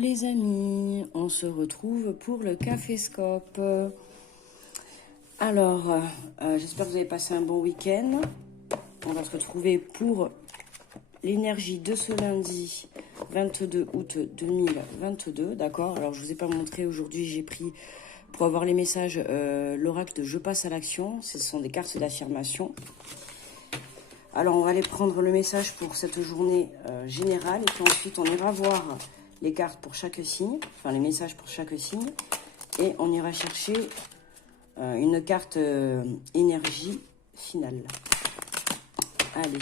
les amis, on se retrouve pour le Caféscope. Alors, j'espère que vous avez passé un bon week-end. On va se retrouver pour l'énergie de ce lundi 22 août 2022, d'accord? Alors, je ne vous ai pas montré aujourd'hui, j'ai pris pour avoir les messages l'oracle de Je passe à l'action. Ce sont des cartes d'affirmation. Alors, on va aller prendre le message pour cette journée générale. Et puis ensuite, on ira voir les cartes pour chaque signe. Enfin, les messages pour chaque signe. Et on ira chercher une carte énergie finale. Allez.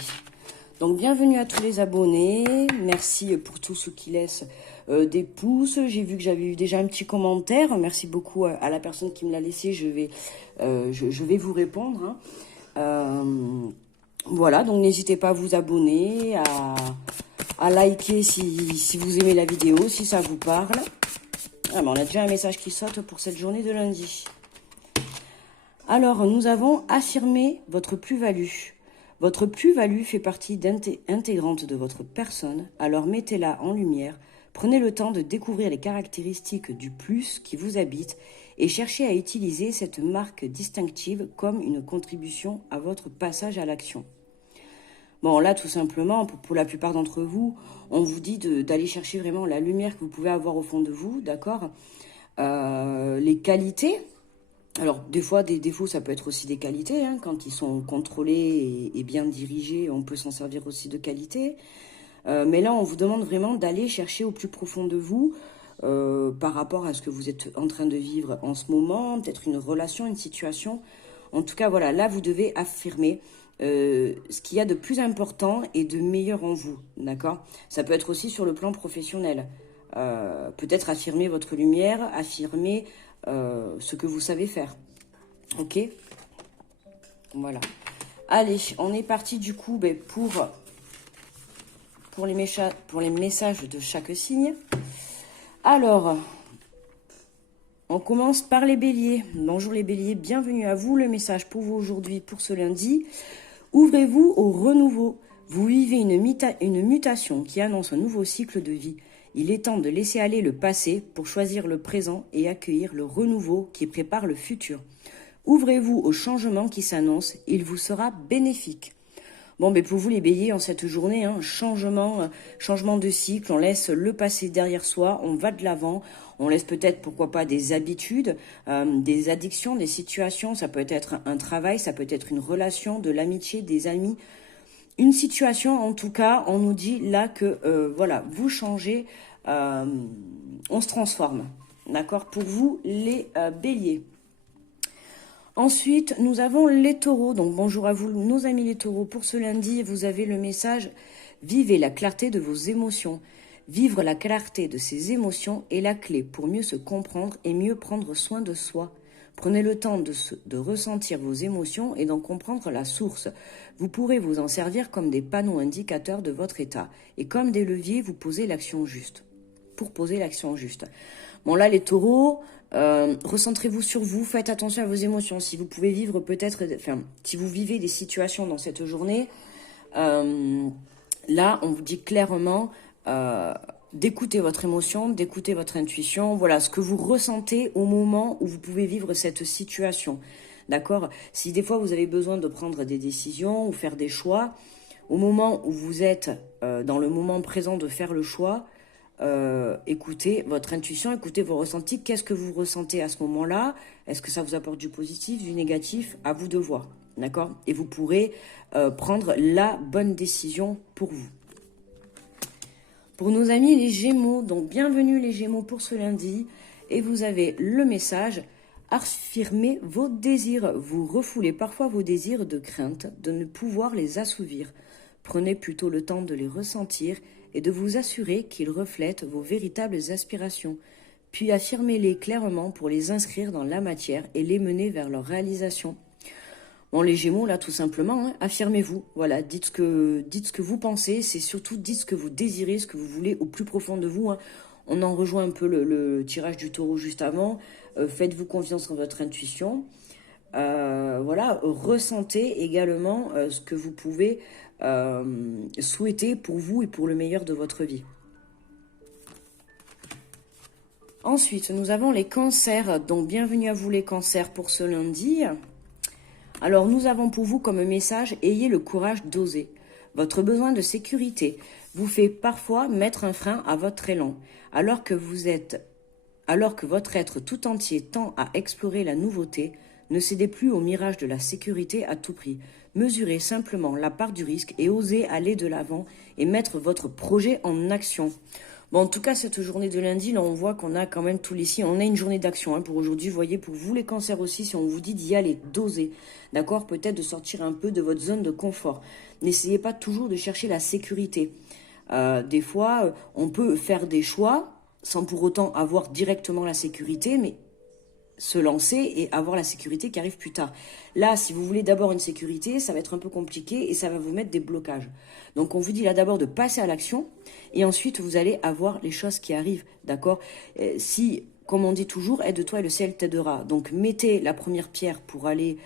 Donc, bienvenue à tous les abonnés. Merci pour tous ceux qui laissent des pouces. J'ai vu que j'avais eu déjà un petit commentaire. Merci beaucoup à la personne qui me l'a laissé. Je vais vous répondre. Voilà, donc n'hésitez pas à vous abonner, à liker si vous aimez la vidéo, si ça vous parle. Ah, ben on a déjà un message qui saute pour cette journée de lundi. Alors, nous avons affirmé votre plus-value. Votre plus-value fait partie intégrante de votre personne, alors mettez-la en lumière. Prenez le temps de découvrir les caractéristiques du plus qui vous habite et cherchez à utiliser cette marque distinctive comme une contribution à votre passage à l'action. Bon, là, tout simplement, pour la plupart d'entre vous, on vous dit d'aller chercher vraiment la lumière que vous pouvez avoir au fond de vous, d'accord? Les qualités. Alors, des fois, des défauts, ça peut être aussi des qualités. Hein, quand ils sont contrôlés et bien dirigés, on peut s'en servir aussi de qualité. Mais là, on vous demande vraiment d'aller chercher au plus profond de vous par rapport à ce que vous êtes en train de vivre en ce moment, peut-être une relation, une situation. En tout cas, voilà, là, vous devez affirmer ce qu'il y a de plus important et de meilleur en vous, d'accord? Ça peut être aussi sur le plan professionnel. Peut-être affirmer votre lumière, affirmer ce que vous savez faire. Ok? Voilà. Allez, on est parti du coup pour les messages de chaque signe. Alors, on commence par les béliers. Bonjour les béliers, bienvenue à vous. Le message pour vous aujourd'hui, pour ce lundi. Ouvrez-vous au renouveau. Vous vivez une mutation qui annonce un nouveau cycle de vie. Il est temps de laisser aller le passé pour choisir le présent et accueillir le renouveau qui prépare le futur. Ouvrez-vous au changement qui s'annonce, il vous sera bénéfique. Bon, mais pour vous les béliers, en cette journée, changement de cycle, on laisse le passé derrière soi, on va de l'avant, on laisse peut-être, pourquoi pas, des habitudes, des addictions, des situations, ça peut être un travail, ça peut être une relation, de l'amitié, des amis, une situation, en tout cas, on nous dit là que, voilà, vous changez, on se transforme, d'accord? Pour vous, les béliers. Ensuite, nous avons les taureaux. Donc, bonjour à vous, nos amis les taureaux. Pour ce lundi, vous avez le message « Vivez la clarté de vos émotions ». Vivre la clarté de ses émotions est la clé pour mieux se comprendre et mieux prendre soin de soi. Prenez le temps de ressentir vos émotions et d'en comprendre la source. Vous pourrez vous en servir comme des panneaux indicateurs de votre état. Et comme des leviers, vous posez l'action juste. Pour poser l'action juste. Bon, là, les taureaux... recentrez-vous sur vous, faites attention à vos émotions. Si vous pouvez vivre peut-être, si vous vivez des situations dans cette journée, là, on vous dit clairement d'écouter votre émotion, d'écouter votre intuition. Voilà, ce que vous ressentez au moment où vous pouvez vivre cette situation. D'accord? Si des fois vous avez besoin de prendre des décisions ou faire des choix, au moment où vous êtes dans le moment présent de faire le choix, écoutez votre intuition, écoutez vos ressentis. Qu'est-ce que vous ressentez à ce moment-là? Est-ce que ça vous apporte du positif, du négatif? À vous de voir, d'accord? Et vous pourrez prendre la bonne décision pour vous. Pour nos amis les Gémeaux, donc bienvenue les Gémeaux pour ce lundi. Et vous avez le message, affirmez vos désirs. Vous refoulez parfois vos désirs de crainte de ne pouvoir les assouvir. Prenez plutôt le temps de les ressentir et de vous assurer qu'ils reflètent vos véritables aspirations, puis affirmez-les clairement pour les inscrire dans la matière et les mener vers leur réalisation. Bon, les Gémeaux, là, tout simplement, affirmez-vous, voilà, dites ce que vous pensez, c'est surtout dites ce que vous désirez, ce que vous voulez au plus profond de vous. On en rejoint un peu le tirage du taureau juste avant, faites-vous confiance en votre intuition, voilà, ressentez également ce que vous pouvez souhaiter pour vous et pour le meilleur de votre vie. Ensuite, nous avons les cancers. Donc, bienvenue à vous les cancers pour ce lundi. Alors, nous avons pour vous comme message, ayez le courage d'oser. Votre besoin de sécurité vous fait parfois mettre un frein à votre élan, alors que votre être tout entier tend à explorer la nouveauté. Ne cédez plus au mirage de la sécurité à tout prix. Mesurez simplement la part du risque et osez aller de l'avant et mettre votre projet en action. Bon, en tout cas, cette journée de lundi, là, on voit qu'on a quand même tous les signes. On a une journée d'action pour aujourd'hui. Vous voyez, pour vous les cancers aussi, si on vous dit d'y aller, d'oser, d'accord, peut-être de sortir un peu de votre zone de confort. N'essayez pas toujours de chercher la sécurité. Des fois, on peut faire des choix sans pour autant avoir directement la sécurité, mais se lancer et avoir la sécurité qui arrive plus tard. Là, si vous voulez d'abord une sécurité, ça va être un peu compliqué et ça va vous mettre des blocages. Donc, on vous dit là d'abord de passer à l'action et ensuite, vous allez avoir les choses qui arrivent, d'accord? Si, comme on dit toujours, aide-toi et le ciel t'aidera. Donc, mettez la première pierre pour aller...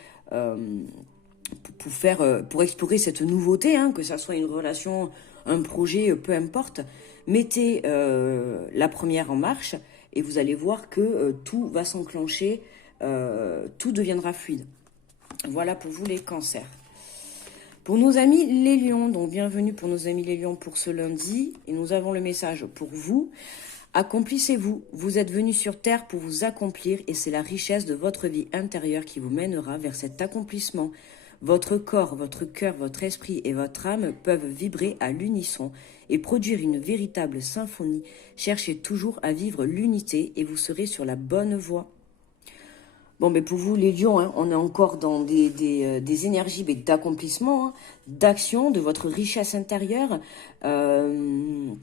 pour explorer cette nouveauté, que ça soit une relation, un projet, peu importe. Mettez la première en marche et vous allez voir que tout va s'enclencher, tout deviendra fluide. Voilà pour vous les cancers. Pour nos amis les lions, donc bienvenue pour nos amis les lions pour ce lundi. Et nous avons le message pour vous. Accomplissez-vous, vous êtes venus sur Terre pour vous accomplir et c'est la richesse de votre vie intérieure qui vous mènera vers cet accomplissement. Votre corps, votre cœur, votre esprit et votre âme peuvent vibrer à l'unisson et produire une véritable symphonie. Cherchez toujours à vivre l'unité et vous serez sur la bonne voie. Bon, mais pour vous, les lions, on est encore dans des énergies d'accomplissement, d'action, de votre richesse intérieure. On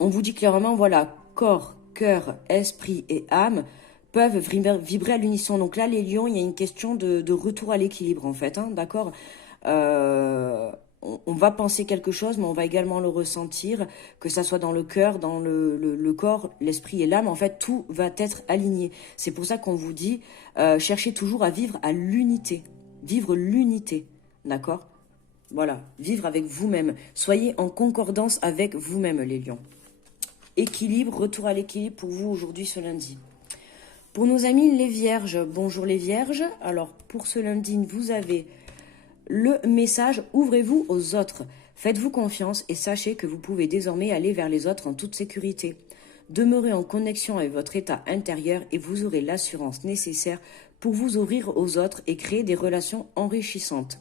vous dit clairement, voilà, corps, cœur, esprit et âme peuvent vibrer à l'unisson. Donc là, les lions, il y a une question de retour à l'équilibre, en fait, d'accord. On va penser quelque chose, mais on va également le ressentir, que ça soit dans le cœur, dans le corps, l'esprit et l'âme. En fait, tout va être aligné. C'est pour ça qu'on vous dit, cherchez toujours à vivre à l'unité. Vivre l'unité, d'accord? Voilà, vivre avec vous-même. Soyez en concordance avec vous-même, les lions. Équilibre, retour à l'équilibre pour vous aujourd'hui, ce lundi. Pour nos amis les vierges, bonjour les vierges. Alors, pour ce lundi, vous avez... le message, ouvrez-vous aux autres. Faites-vous confiance et sachez que vous pouvez désormais aller vers les autres en toute sécurité. Demeurez en connexion avec votre état intérieur et vous aurez l'assurance nécessaire pour vous ouvrir aux autres et créer des relations enrichissantes.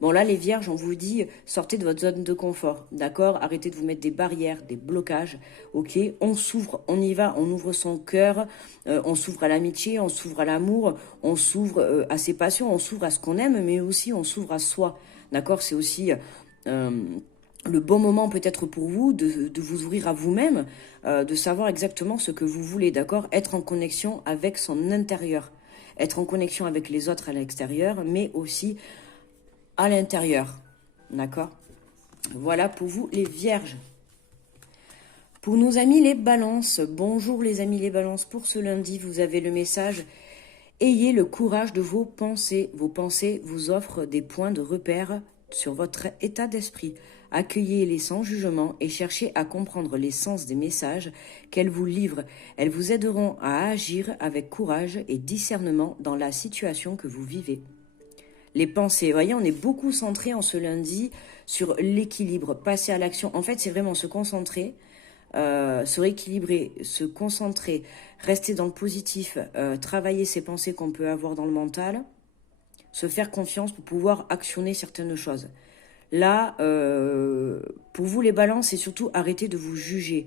Bon là, les vierges, on vous dit, sortez de votre zone de confort, d'accord? Arrêtez de vous mettre des barrières, des blocages, ok? On s'ouvre, on y va, on ouvre son cœur, on s'ouvre à l'amitié, on s'ouvre à l'amour, on s'ouvre à ses passions, on s'ouvre à ce qu'on aime, mais aussi on s'ouvre à soi, d'accord? C'est aussi le bon moment peut-être pour vous de vous ouvrir à vous-même, de savoir exactement ce que vous voulez, d'accord? Être en connexion avec son intérieur, être en connexion avec les autres à l'extérieur, mais aussi à l'intérieur, d'accord? Voilà pour vous les vierges. Pour nos amis les balances, bonjour les amis les balances, pour ce lundi, vous avez le message, ayez le courage de vos pensées vous offrent des points de repère sur votre état d'esprit. Accueillez-les sans jugement et cherchez à comprendre l'essence des messages qu'elles vous livrent. Elles vous aideront à agir avec courage et discernement dans la situation que vous vivez. Les pensées, vous voyez, on est beaucoup centré en ce lundi sur l'équilibre, passer à l'action. En fait, c'est vraiment se concentrer, se rééquilibrer, se concentrer, rester dans le positif, travailler ces pensées qu'on peut avoir dans le mental, se faire confiance pour pouvoir actionner certaines choses. Là, pour vous les balances, c'est surtout arrêter de vous juger,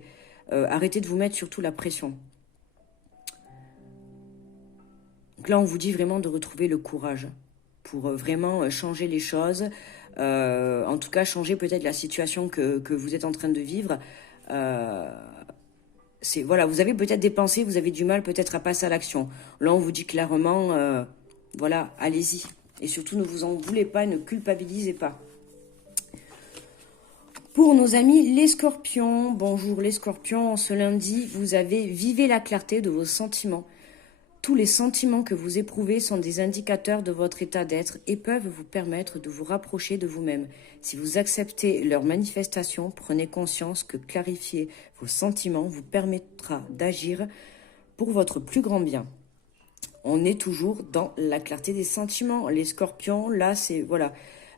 arrêter de vous mettre surtout la pression. Donc là, on vous dit vraiment de retrouver le courage pour vraiment changer les choses, en tout cas changer peut-être la situation que vous êtes en train de vivre. Voilà, vous avez peut-être des pensées, vous avez du mal peut-être à passer à l'action. Là, on vous dit clairement, voilà, allez-y. Et surtout, ne vous en voulez pas, ne culpabilisez pas. Pour nos amis les scorpions, bonjour les scorpions, ce lundi, vous avez vivé la clarté de vos sentiments. Tous les sentiments que vous éprouvez sont des indicateurs de votre état d'être et peuvent vous permettre de vous rapprocher de vous-même. Si vous acceptez leur manifestation, prenez conscience que clarifier vos sentiments vous permettra d'agir pour votre plus grand bien. On est toujours dans la clarté des sentiments. Les scorpions, là, c'est, voilà,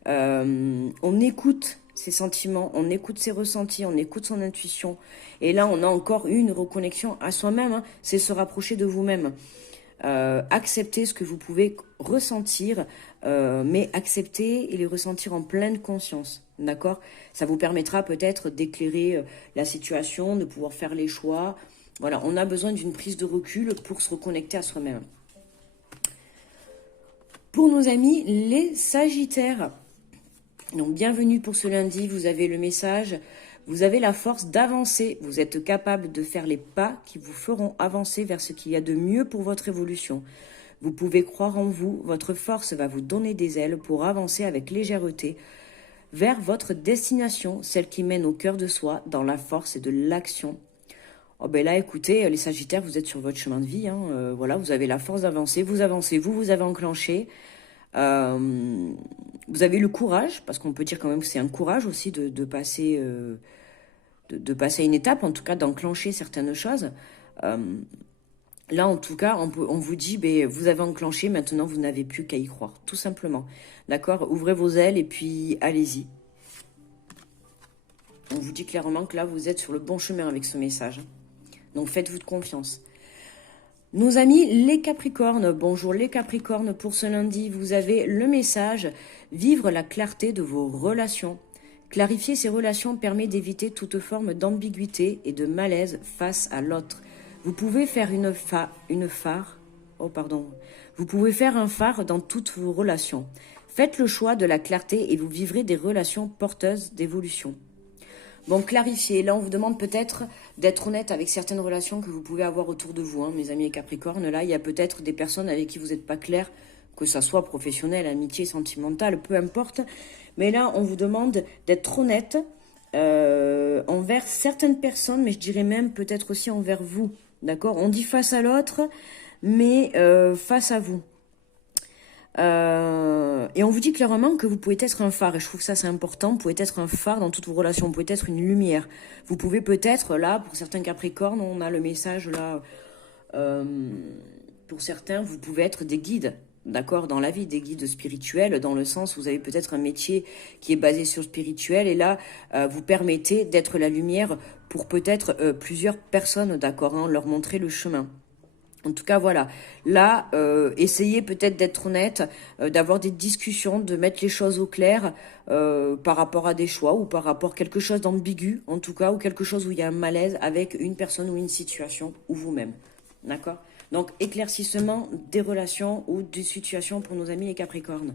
on écoute ses sentiments, on écoute ses ressentis, on écoute son intuition. Et là, on a encore une reconnexion à soi-même, hein, c'est se rapprocher de vous-même. Accepter ce que vous pouvez ressentir, mais accepter et les ressentir en pleine conscience, d'accord? Ça vous permettra peut-être d'éclairer la situation, de pouvoir faire les choix. Voilà, on a besoin d'une prise de recul pour se reconnecter à soi-même. Pour nos amis, les Sagittaires, donc bienvenue pour ce lundi, vous avez le message, vous avez la force d'avancer, vous êtes capable de faire les pas qui vous feront avancer vers ce qu'il y a de mieux pour votre évolution. Vous pouvez croire en vous, votre force va vous donner des ailes pour avancer avec légèreté vers votre destination, celle qui mène au cœur de soi, dans la force et de l'action. Oh ben là, écoutez, les Sagittaires, vous êtes sur votre chemin de vie, hein, voilà, vous avez la force d'avancer, vous avancez, vous avez enclenché. Vous avez le courage, parce qu'on peut dire quand même que c'est un courage aussi de passer, de passer à une étape, en tout cas d'enclencher certaines choses. Là, en tout cas, on vous dit, ben, vous avez enclenché, maintenant vous n'avez plus qu'à y croire, tout simplement. D'accord? Ouvrez vos ailes et puis allez-y. On vous dit clairement que là, vous êtes sur le bon chemin avec ce message. Donc faites-vous de confiance. Nos amis les Capricornes, bonjour les Capricornes, pour ce lundi, vous avez le message « Vivre la clarté de vos relations ». Clarifier ces relations permet d'éviter toute forme d'ambiguïté et de malaise face à l'autre. Vous pouvez faire Vous pouvez faire un phare dans toutes vos relations. Faites le choix de la clarté et vous vivrez des relations porteuses d'évolution. Bon, clarifier. Là, on vous demande peut-être d'être honnête avec certaines relations que vous pouvez avoir autour de vous, hein, mes amis Capricornes. Là, il y a peut-être des personnes avec qui vous n'êtes pas clair, que ça soit professionnel, amitié, sentimental, peu importe. Mais là, on vous demande d'être honnête envers certaines personnes, mais je dirais même peut-être aussi envers vous. D'accord? On dit face à l'autre, mais face à vous. Et on vous dit clairement que vous pouvez être un phare, et je trouve que ça c'est important, vous pouvez être un phare dans toutes vos relations, vous pouvez être une lumière. Vous pouvez peut-être, là, pour certains Capricornes, on a le message là, pour certains, vous pouvez être des guides, d'accord, dans la vie, des guides spirituels, dans le sens où vous avez peut-être un métier qui est basé sur le spirituel, et là, vous permettez d'être la lumière pour peut-être plusieurs personnes, d'accord, hein, leur montrer le chemin. En tout cas, voilà. Là, essayez peut-être d'être honnête, d'avoir des discussions, de mettre les choses au clair par rapport à des choix ou par rapport à quelque chose d'ambigu, en tout cas, ou quelque chose où il y a un malaise avec une personne ou une situation ou vous-même. D'accord? Donc, éclaircissement des relations ou des situations pour nos amis les Capricornes.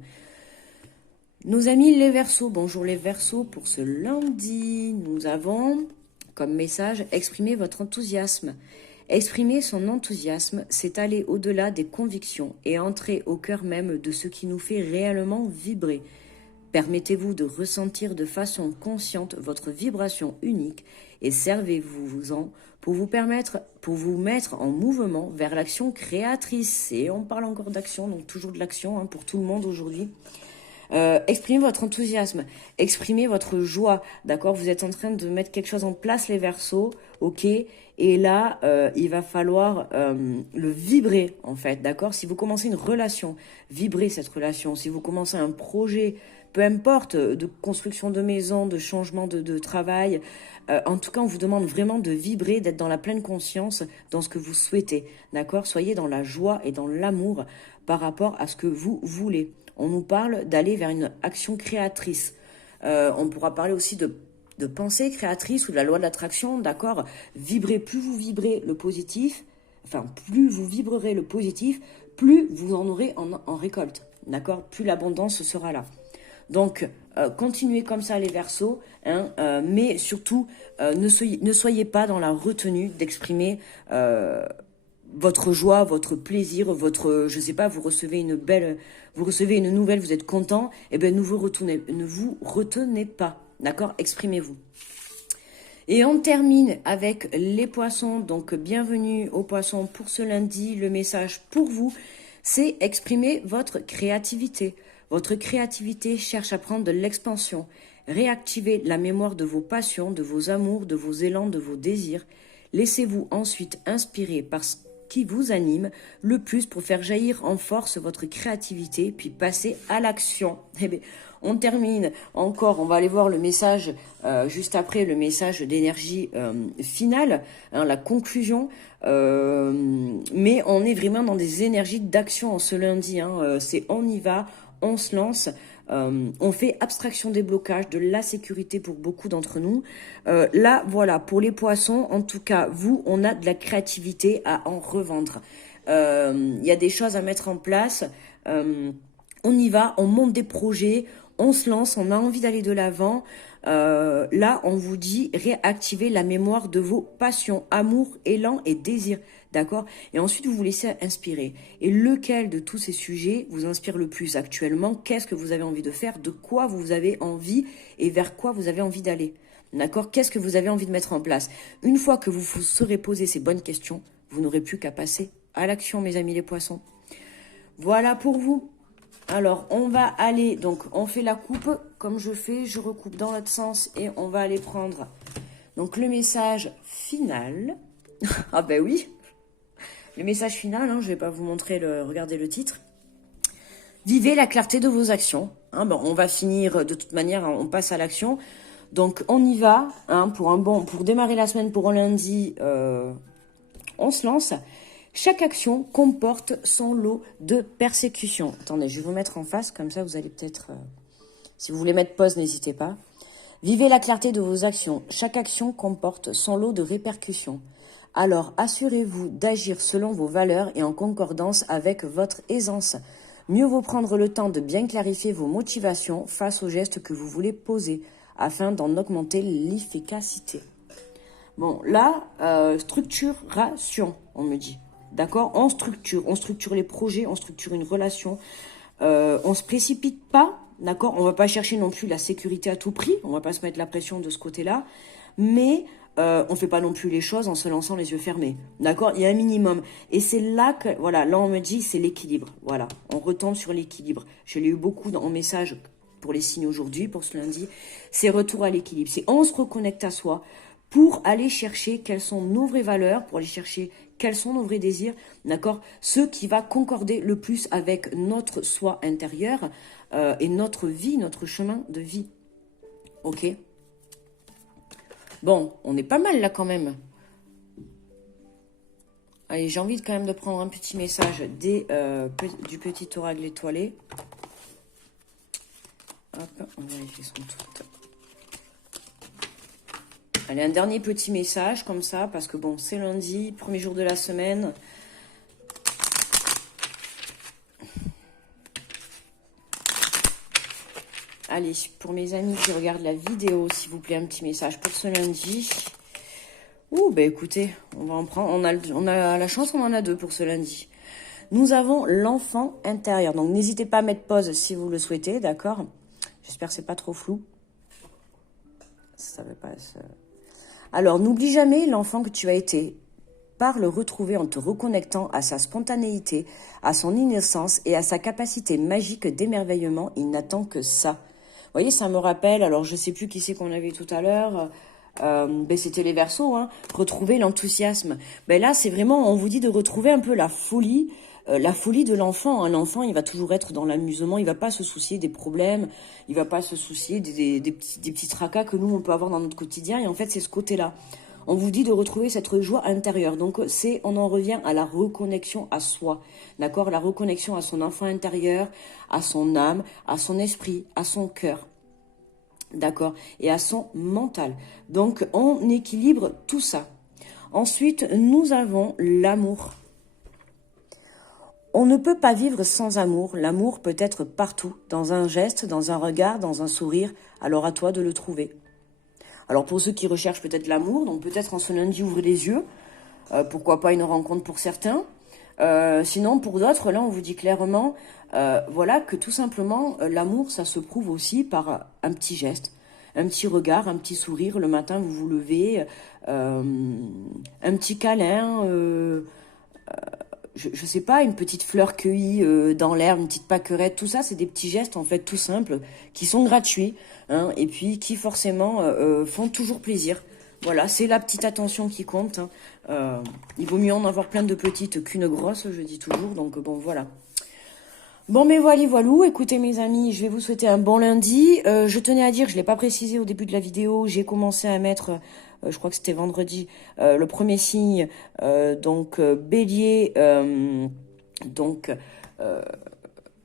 Nos amis les Verseaux. Bonjour les Verseaux. Pour ce lundi, nous avons comme message « Exprimez votre enthousiasme ». Exprimer son enthousiasme, c'est aller au-delà des convictions et entrer au cœur même de ce qui nous fait réellement vibrer. Permettez-vous de ressentir de façon consciente votre vibration unique et servez-vous-en pour vous mettre en mouvement vers l'action créatrice. Et on parle encore d'action, donc toujours de l'action hein, pour tout le monde aujourd'hui. Exprimez votre enthousiasme, exprimez votre joie, d'accord? Vous êtes en train de mettre quelque chose en place, les Verseaux, ok? Et là, il va falloir le vibrer, en fait, d'accord? Si vous commencez une relation, vibrez cette relation. Si vous commencez un projet, peu importe, de construction de maison, de changement de travail, en tout cas, on vous demande vraiment de vibrer, d'être dans la pleine conscience dans ce que vous souhaitez, d'accord? Soyez dans la joie et dans l'amour par rapport à ce que vous voulez. On nous parle d'aller vers une action créatrice. On pourra parler aussi de pensée créatrice ou de la loi de l'attraction, d'accord? Vibrez, plus vous vibrez le positif, enfin, plus vous vibrerez le positif, plus vous en aurez en récolte, d'accord? Plus l'abondance sera là. Donc, continuez comme ça les Verseaux, hein, mais surtout, ne soyez pas dans la retenue d'exprimer votre joie, votre plaisir, votre, je sais pas, vous recevez une nouvelle, vous êtes content, et ben ne vous retenez pas, d'accord? Exprimez-vous. Et on termine avec les poissons, donc bienvenue aux poissons pour ce lundi. Le message pour vous, c'est exprimer votre créativité. Votre créativité cherche à prendre de l'expansion. Réactivez la mémoire de vos passions, de vos amours, de vos élans, de vos désirs. Laissez-vous ensuite inspirer qui vous anime le plus pour faire jaillir en force votre créativité, puis passer à l'action. Eh bien, on termine encore, on va aller voir le message juste après, le message d'énergie finale, hein, la conclusion. Mais on est vraiment dans des énergies d'action en ce lundi. Hein, c'est on y va, on se lance. On fait abstraction des blocages, de la sécurité pour beaucoup d'entre nous. Là, voilà, pour les poissons, en tout cas, vous, on a de la créativité à en revendre. Il y a des choses à mettre en place. On y va, on monte des projets, on se lance, on a envie d'aller de l'avant. Là, on vous dit réactiver la mémoire de vos passions, amour, élan et désir. D'accord? Et ensuite, vous vous laissez inspirer. Et lequel de tous ces sujets vous inspire le plus actuellement? Qu'est-ce que vous avez envie de faire? De quoi vous avez envie et vers quoi vous avez envie d'aller? D'accord? Qu'est-ce que vous avez envie de mettre en place? Une fois que vous vous serez posé ces bonnes questions, vous n'aurez plus qu'à passer à l'action, mes amis les poissons. Voilà pour vous. Alors, on va aller, donc on fait la coupe comme je fais, je recoupe dans l'autre sens et on va aller prendre donc le message final. Ah ben oui, le message final, hein, je ne vais pas vous montrer, regardez le titre. Vivez la clarté de vos actions. Hein, bon, on va finir de toute manière, on passe à l'action. Donc on y va, hein, pour démarrer la semaine pour un lundi, on se lance. Chaque action comporte son lot de persécutions. Attendez, je vais vous mettre en face, comme ça vous allez peut-être... si vous voulez mettre pause, n'hésitez pas. Vivez la clarté de vos actions. Chaque action comporte son lot de répercussions. Alors assurez-vous d'agir selon vos valeurs et en concordance avec votre aisance. Mieux vaut prendre le temps de bien clarifier vos motivations face aux gestes que vous voulez poser, afin d'en augmenter l'efficacité. Bon, là, structuration, on me dit. D'accord? On structure les projets, on structure une relation. On se précipite pas, d'accord? On va pas chercher non plus la sécurité à tout prix, on va pas se mettre la pression de ce côté-là, mais on fait pas non plus les choses en se lançant les yeux fermés, d'accord? Il y a un minimum. Et c'est là que, voilà, là on me dit c'est l'équilibre, voilà. On retombe sur l'équilibre. Je l'ai eu beaucoup en message pour les signes aujourd'hui, pour ce lundi. C'est retour à l'équilibre. C'est on se reconnecte à soi pour aller chercher quelles sont nos vraies valeurs, pour aller chercher quels sont nos vrais désirs, d'accord? Ce qui va concorder le plus avec notre soi intérieur et notre vie, notre chemin de vie. Ok? Bon, on est pas mal là quand même. Allez, j'ai envie quand même de prendre un petit message du petit oracle étoilé. Hop, on va vérifier son tout. Allez, un dernier petit message comme ça, parce que bon, c'est lundi, premier jour de la semaine. Allez, pour mes amis qui regardent la vidéo, s'il vous plaît, un petit message pour ce lundi. Ouh, ben écoutez, on va en prendre, on a la chance, on en a deux pour ce lundi. Nous avons l'enfant intérieur, donc n'hésitez pas à mettre pause si vous le souhaitez, d'accord? J'espère que c'est pas trop flou. Ça veut pas se... Alors, n'oublie jamais l'enfant que tu as été. Par le retrouver en te reconnectant à sa spontanéité, à son innocence et à sa capacité magique d'émerveillement, il n'attend que ça. Vous voyez, ça me rappelle, alors je ne sais plus qui c'est qu'on avait tout à l'heure, ben c'était les Verseaux, hein, retrouver l'enthousiasme. Ben là, c'est vraiment, on vous dit de retrouver un peu la folie de l'enfant. Un enfant, il va toujours être dans l'amusement, il va pas se soucier des problèmes, il va pas se soucier des petits tracas que nous, on peut avoir dans notre quotidien. Et en fait, c'est ce côté-là. On vous dit de retrouver cette joie intérieure. Donc, on en revient à la reconnexion à soi. D'accord? La reconnexion à son enfant intérieur, à son âme, à son esprit, à son cœur. D'accord? Et à son mental. Donc, on équilibre tout ça. Ensuite, nous avons l'amour. On ne peut pas vivre sans amour. L'amour peut être partout, dans un geste, dans un regard, dans un sourire. Alors à toi de le trouver. Alors pour ceux qui recherchent peut-être l'amour, donc peut-être en ce lundi, ouvrez les yeux. Pourquoi pas une rencontre pour certains. Sinon, pour d'autres, là, on vous dit clairement, voilà, que tout simplement, l'amour, ça se prouve aussi par un petit geste, un petit regard, un petit sourire. Le matin, vous vous levez, un petit câlin, je sais pas, une petite fleur cueillie dans l'herbe, une petite pâquerette, tout ça, c'est des petits gestes, en fait, tout simples, qui sont gratuits, hein, et puis qui, forcément, font toujours plaisir. Voilà, c'est la petite attention qui compte. Hein. Il vaut mieux en avoir plein de petites qu'une grosse, je dis toujours. Donc bon, voilà. Bon, mais voilà, voilou. Écoutez, mes amis, je vais vous souhaiter un bon lundi. Je tenais à dire, je ne l'ai pas précisé au début de la vidéo, j'ai commencé à mettre, je crois que c'était vendredi, le premier signe, bélier,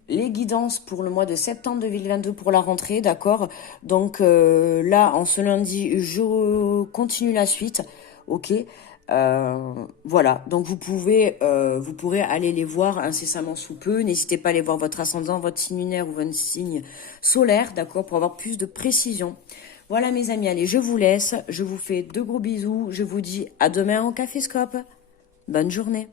les guidances pour le mois de septembre 2022 pour la rentrée, d'accord. Donc là, en ce lundi, je continue la suite, ok. Voilà, donc vous pourrez aller les voir incessamment sous peu. N'hésitez pas à aller voir votre ascendant, votre signe lunaire ou votre signe solaire, d'accord, pour avoir plus de précision. Voilà mes amis, allez, je vous laisse, je vous fais de gros bisous, je vous dis à demain en Caféscope. Bonne journée.